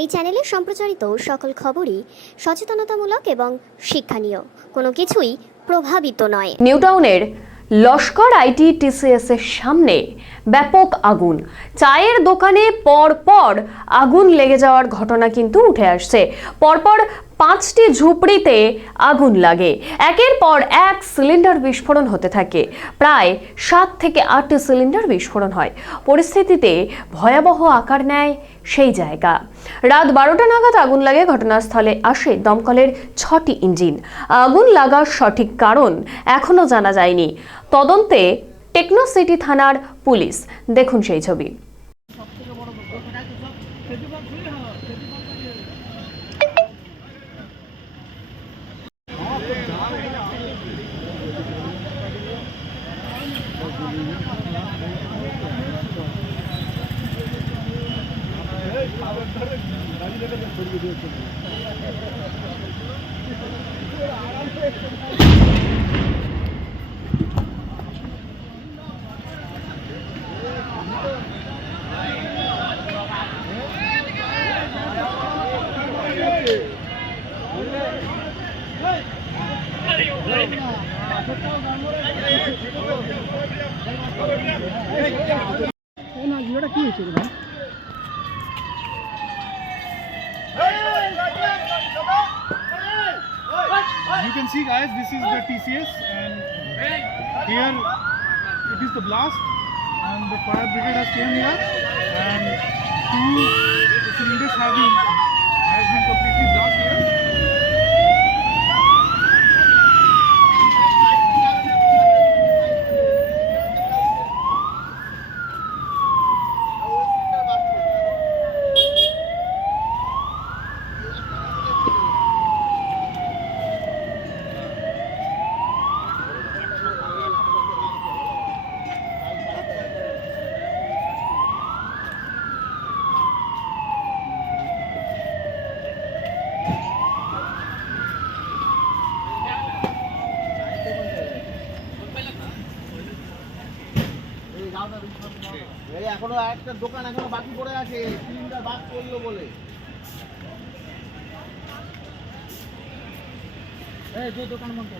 এই চ্যানেলে সম্প্রচারিত সকল খবরই সচেতনতামূলক এবং শিক্ষণীয়, কোনো কিছুই প্রভাবিত নয়। নিউটাউনের লস্কর ITTCS এর সামনে ব্যাপক আগুন। চায়ের দোকানে পরপর আগুন লেগে যাওয়ার ঘটনা কিন্তু উঠে আসছে। পরপর 5টি ঝুপড়িতে আগুন লাগে। একের পর এক সিলিন্ডার বিস্ফোরণ হতে থাকে। প্রায় 7 থেকে 8টি সিলিন্ডার বিস্ফোরণ হয়। পরিস্থিতিতে ভয়াবহ আকার নেয় সেই জায়গা। রাত 12টা নাগাদ আগুন লাগে। ঘটনাস্থলে আসে দমকলের 6টি ইঞ্জিন। আগুন লাগার সঠিক কারণ এখনো জানা যায়নি। তদন্তে টেকনোসিটি থানার পুলিশ। দেখুন সেই ছবি। You can see, guys, this is the TCS, and here it is the blast, and the fire brigade has came here, and 2 cylinders has been completely blast here. এখনো একটা দোকান এখনো বাকি পড়ে আছে, সিলিন্ডার বাদ করলো বলে। এই যে দোকান বন্ধ